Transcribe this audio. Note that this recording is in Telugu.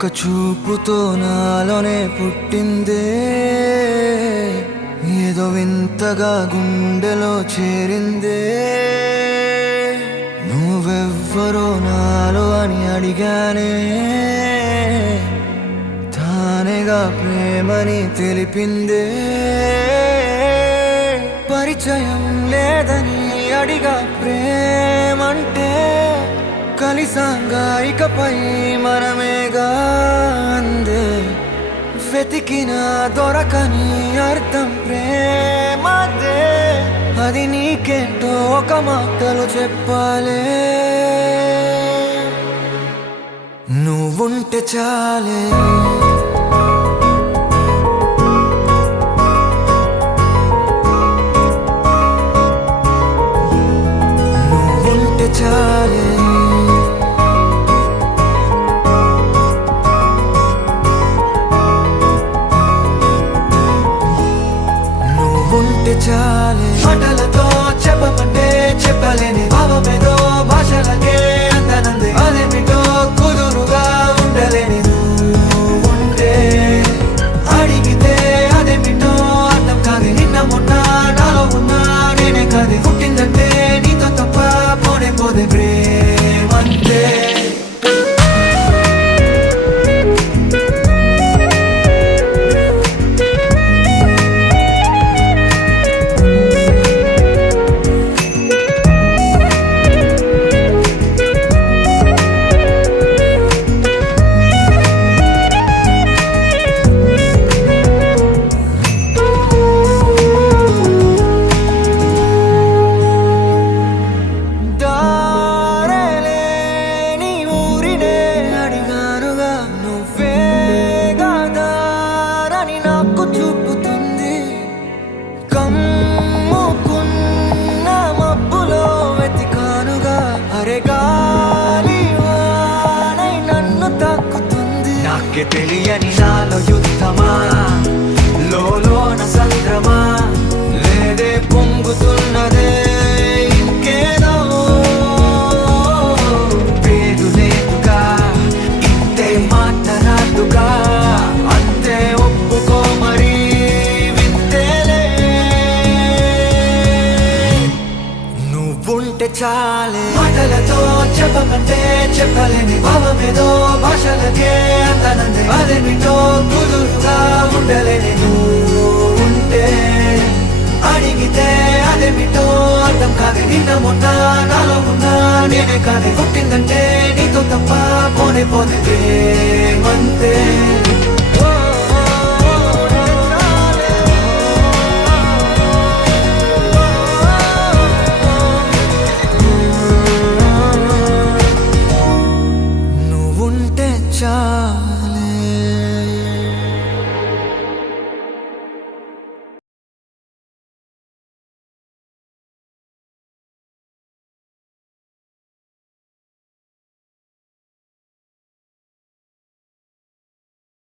ఒక చూపుతో నాలోనే పుట్టిందే, ఏదో వింతగా గుండెలో చేరిందే. నువ్వెవ్వరో నాలో అని అడిగానే, తానేగా ప్రేమని తెలిపిందే. పరిచయం లేదని అడిగా ప్రేమంటే, కలిసాంగా ఇకపై మనమేగా అందే. వెతికిన దొరకని అర్థం ప్రేమదే, అది నీకేంటో ఒక మాటలు చెప్పాలే. నువ్వుంటే చాలే, నువ్వుంటే చాలే, నువ్వుంటే చాలే. మాటలతో చెప్పమంటే చెప్పలేని భావమేదో భాషలకే అందనందే. అదేమిటో కుదురుగా ఉండలేని నువ్వుంటే, అడిగితే అదేమిటో అర్థం కాదు. నిన్న మొన్న నాలో ఉన్నా నేనే కాదు. పుట్టిందంటే నీతో తప్ప పోనే పోదే ప్రేమంతే. నాకే తెలియని నాలో యుద్ధమా, లోన సంద్రమా, లేదే పొంగుతున్నదే ఇంకేదో. పేరు లేదుగా, ఇంతే మాట రాదుగా, అంతే ఒప్పుకో మరి వింతేలే. నువ్వుంటే చాలే. మాటలతో చెప్పమంటే చెప్పలేని భావమేదో భాషలకే అందనందే. అదేమిటో కుదురుగా ఉండలేని నువ్వుంటే, అడిగితే అదేమిటో అర్థం కాదు. నిన్న మొన్న నాలో ఉన్నా నేనే కాదు. పుట్టిందంటే నీతో తప్ప పోనే పోదే.